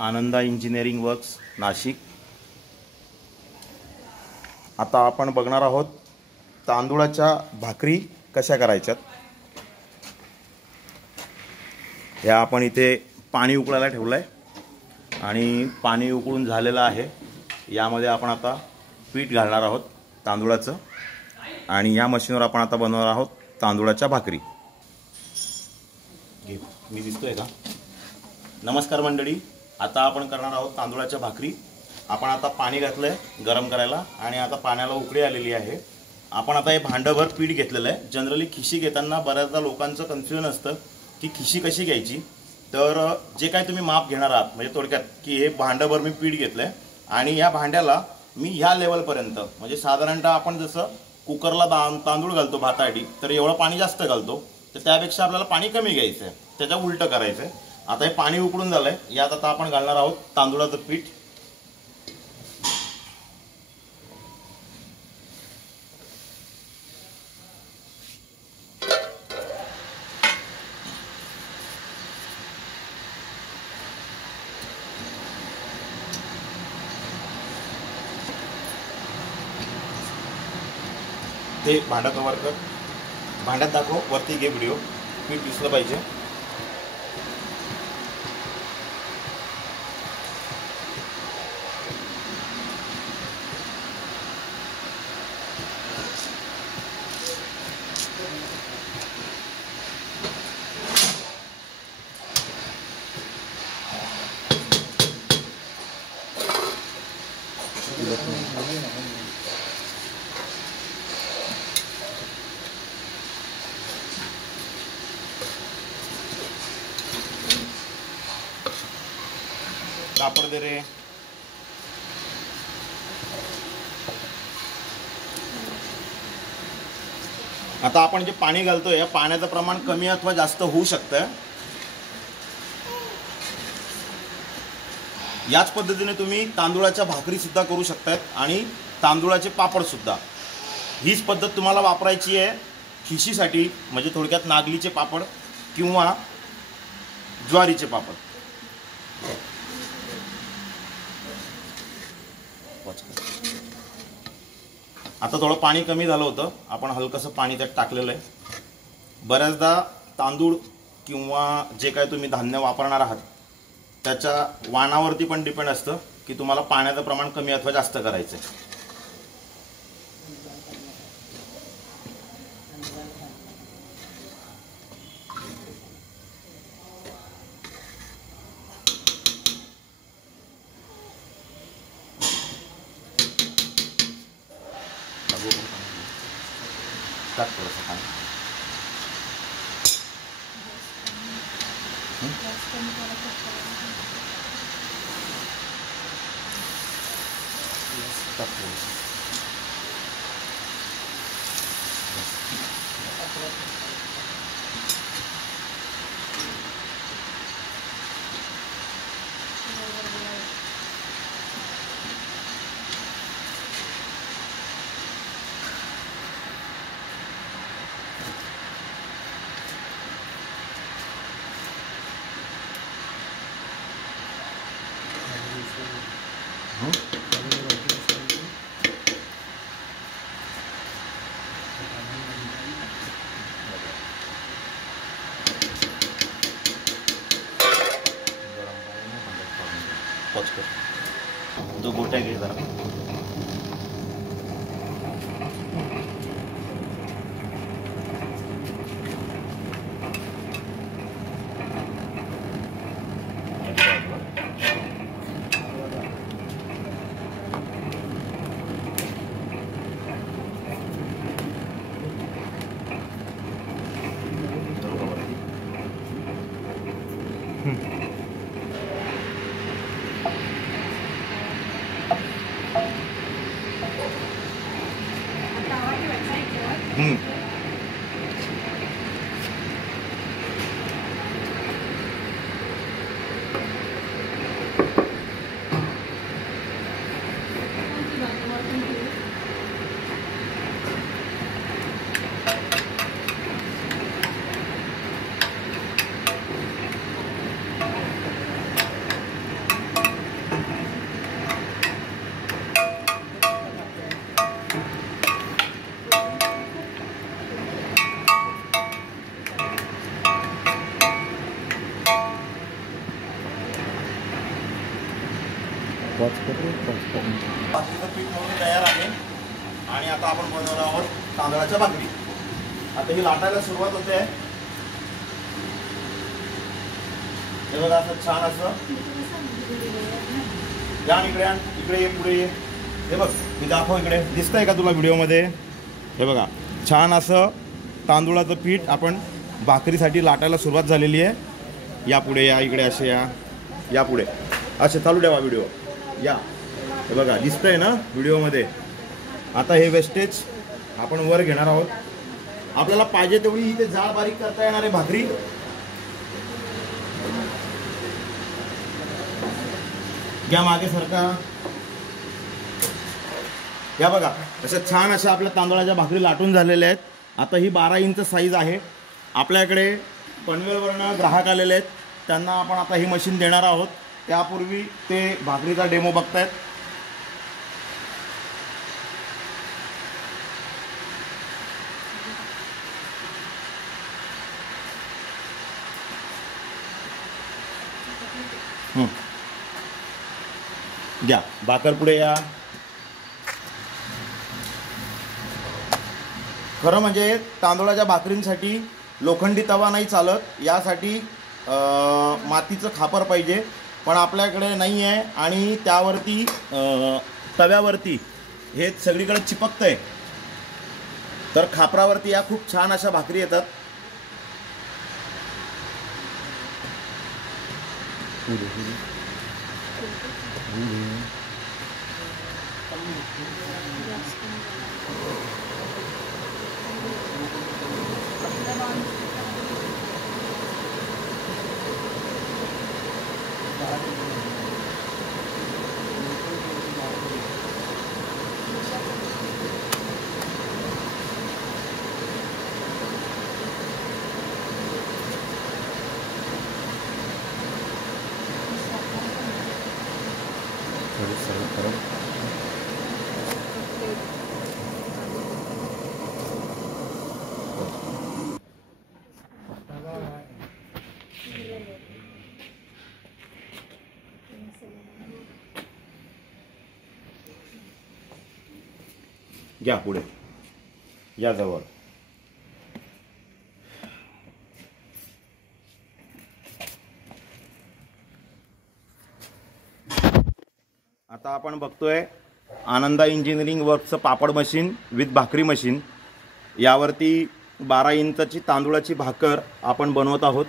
आनंदा engineering works Nashik. आता आपण बघणार आहोत तांदूळाच्या भाकरी कशा करायच्यात। ह्या आपण इथे पाणी उकळायला ठेवलं आहे आणि पाणी उकळून झालेलं आहे। यामध्ये आपण आता पीठ घालणार आहोत तांदूळाचं आणि या मशीनवर आपण आता बनवणार आहोत तांदूळाच्या भाकरी। मी दिसतोय का? नमस्कार मंडळी, आता आपण करणार आहोत तांदूळाच्या भाकरी। आपण आता पाणी घातलंय गरम करायला आणि आता पाण्याला उकळी आलेली आहे। आपण आता हे भांडभर पीठ घेतलेलं आहे। जनरली खिशी घेताना बऱ्याचदा लोकांचं कन्फ्युजन असतं की खिशी कशी घ्यायची। तर जे काय तुम्ही माप घेणार आहात म्हणजे थोडक्यात की हे भांडभर मी पीठ घेतलंय आणि या भांड्याला मी ह्या लेवलपर्यंत म्हणजे साधारणतः आपण जसं कुकरला तांदूळ घालतो भातासाठी तर एवढं पाणी जास्त घालतो, तर त्यापेक्षा आपल्याला पाणी कमी घ्यायचं आहे, त्याच्या उलटं करायचं आहे। आता हे पाणी उकळून झालंय, यात आता आपण घालणार आहोत तांदूळाचं पीठ। ते भांडा कव्हर कर, भांड्यात दाखव, वरती घे व्हिडिओ, पीठ दिसलं पाहिजे। कापड दे रे। आता आपण जे पाणी घालतोय या पाण्याचं प्रमाण कमी अथवा जास्त होऊ शकतं। याच पद्धतीने तुम्ही तांदूळाच्या भाकरी सुद्धा करू शकतात आणि तांदूळाचे पापड सुद्धा। हीच पद्धत तुम्हाला वापरायची आहे खिशीसाठी, म्हणजे थोडक्यात नागलीचे पापड किंवा ज्वारीचे पापड। आता थोडं पाणी कमी झालं होतं, आपण हलकंसं पाणी त्यात टाकलेलं आहे। बऱ्याचदा तांदूळ किंवा जे काय तुम्ही धान्य वापरणार आहात त्याच्या वाणावरती पण डिपेंड असतं की तुम्हाला पाण्याचं प्रमाण कमी अथवा जास्त करायचं आहे। टाक थोडंसं पाणी। टाक थोडंसं। दो गोट्या घे जरा। भाकरीचं पीठ म्हणून तयार आहे आणि आता आपण बनवणार आहोत तांदळाच्या भाकरी. आता ही लाटायला सुरुवात होते. हे बघा असं छान असं या इकडे ये पुढे ये. हे बघ मी दाखव इकडे दिसतंय का तुला व्हिडिओमध्ये. हे बघा छान असं तांदूळाचं पीठ आपण भाकरीसाठी लाटायला सुरुवात झालेली आहे. या पुढे या इकडे असे या पुढे असे चालू ठेवा व्हिडिओ. या हे बघा दिसतंय ना व्हिडिओमध्ये. आता हे वेस्टेज आपण वर घेणार आहोत. आपल्याला पाहिजे तेवढी इथे जाड बारीक करता येणार आहे भाकरी. घ्या मागे सरका. या बघा अशा छान अशा आपल्या तांदळाच्या भाकरी लाटून झालेल्या आहेत. आता ही 12 इंच साईज आहे. आपल्याकडे पनवेलवरनं ग्राहक आलेले आहेत, त्यांना आपण आता ही मशीन देणार आहोत. त्यापूर्वी ते भाकरीचा डेमो बघतायत. घ्या भाकर पुढे या. खरं म्हणजे तांदूळाच्या भाकरींसाठी लोखंडी तवा नाही चालत, यासाठी मातीचं खापर पाहिजे. पण आपल्याकडे नाही आहे आणि त्यावरती तव्यावरती हे सगळीकडे चिपकतंय, तर खापरावरती या खूप छान अशा भाकरी येतात. घ्या पुढे या जवळ. आता आपण बघतोय आनंदा इंजिनिअरिंग वर्कचं पापड मशीन विथ भाकरी मशीन. यावरती 12 इंचाची तांदूळाची भाकर आपण बनवत आहोत.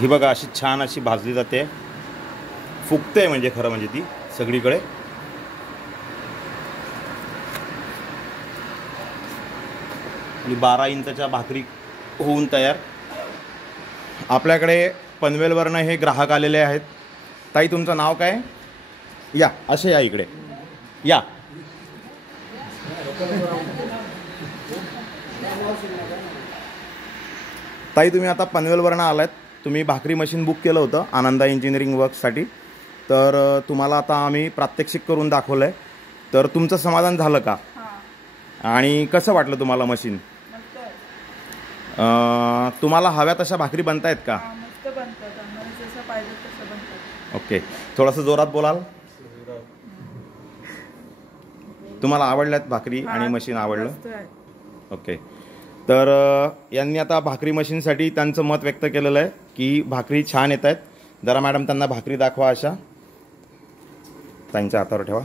ही बघा अशी छान अशी भाजली जाते. फुगते म्हणजे खरं म्हणजे ती सगळीकडे. आणि 12 इंचाच्या भाकरी होऊन तयार. आपल्याकडे पनवेलवरनं हे ग्राहक आलेले आहेत. ताई तुमचं नाव काय? या असे या इकडे या. ताई तुम्ही आता पनवेलवरनं आलात. तुम्ही भाकरी मशीन बुक केलं होतं आनंदा इंजिनिअरिंग वर्क्ससाठी. तर तुम्हाला आता आम्ही प्रात्यक्षिक करून दाखवलं आहे. तर तुमचं समाधान झालं का? आणि कसं वाटलं तुम्हाला मशीन? तुम्हाला हव्या तशा भाकरी बनतायत का? ओके थोडंसं जोरात बोलाल. तुम्हाला आवडल्यात भाकरी आणि मशीन आवडलं? ओके. तर यांनी आता भाकरी मशीनसाठी त्यांचं मत व्यक्त केलेलं आहे की भाकरी छान येत आहेत. जरा मॅडम त्यांना भाकरी दाखवा. अशा त्यांच्या हातावर ठेवा.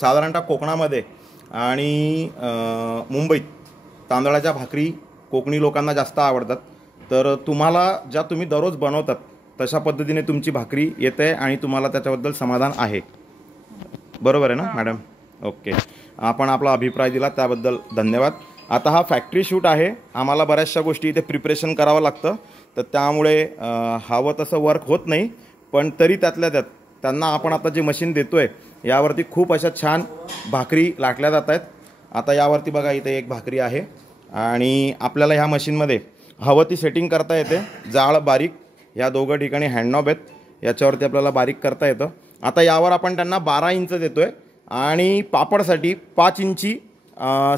साधारणतः कोकणामध्ये आणि मुंबईत तांदळाच्या भाकरी कोकणी लोकांना जास्त आवडतात. तर तुम्हाला ज्या तुम्ही दररोज बनवतात तशा पद्धतीने तुमची भाकरी येते आणि तुम्हाला त्याच्याबद्दल समाधान आहे. बरोबर आहे ना मॅडम? ओके. आपण आपला अभिप्राय दिला त्याबद्दल धन्यवाद. आता हा फॅक्टरी शूट आहे. आम्हाला बऱ्याचशा गोष्टी इथे प्रिपरेशन करावं लागतं. तर त्यामुळे हवं तसं वर्क होत नाही, पण तरी त्यातल्या त्यात त्यांना आपण आता जे मशीन देतो आहे यावरती खूप अशा छान भाकरी लाटल्या जात आहेत. आता यावरती बघा इथे एक भाकरी आहे आणि आपल्याला ह्या मशीनमध्ये हवं ती सेटिंग करता येते. जाळ बारीक या दोघं ठिकाणी हँडनॉब आहेत, याच्यावरती आपल्याला बारीक करता येतं. आता यावर आपण त्यांना 12 इंच देतो आहे आणि पापडसाठी 5 इंची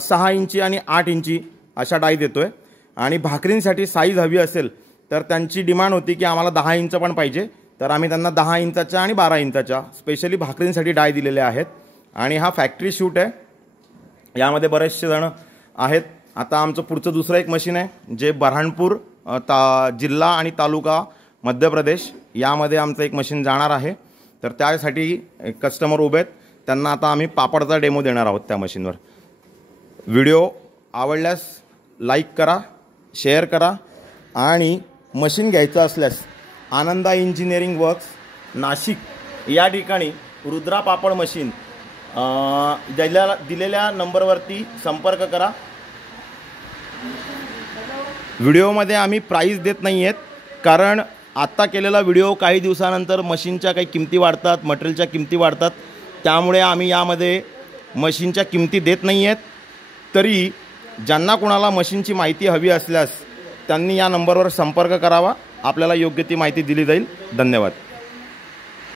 6 इंची आणि 8 इंची अशा डाई देतो आहे. आणि भाकरींसाठी साईज हवी असेल तर त्यांची डिमांड होती की आम्हाला 10 इंच पण पाहिजे, तर आम्ही त्यांना 10 इंचाच्या आणि 12 इंचाच्या स्पेशली भाकरींसाठी डाय दिलेल्या आहेत. आणि हा फॅक्टरी शूट आहे, यामध्ये बरेचसे जण आहेत. आता आमचं पुढचं दुसरं एक मशीन आहे जे बऱ्हाणपूर जिल्हा आणि तालुका मध्य प्रदेश यामध्ये आमचं एक मशीन जाणार आहे. तर त्यासाठी कस्टमर उभे आहेत, त्यांना आता आम्ही पापडचा डेमो देणार आहोत त्या मशीनवर. व्हिडिओ आवडल्यास लाईक करा, शेअर करा आणि मशीन घ्यायचं असल्यास आनंदा इंजिनिअरिंग वर्क्स नाशिक या ठिकाणी रुद्रा पापड मशीन दिलेल्या नंबरवरती संपर्क करा. व्हिडिओमध्ये आम्ही प्राईस देत नाही आहेत, कारण आत्ता केलेला व्हिडिओ काही दिवसानंतर मशीनच्या काही किमती वाढतात, मटेरियलच्या किमती वाढतात, त्यामुळे आम्ही यामध्ये मशीनच्या किमती देत नाही आहेत. तरी ज्यांना कोणाला मशीनची माहिती हवी असल्यास त्यांनी या नंबरवर संपर्क करावा, आपल्याला योग्य ती माहिती दिली जाईल. धन्यवाद.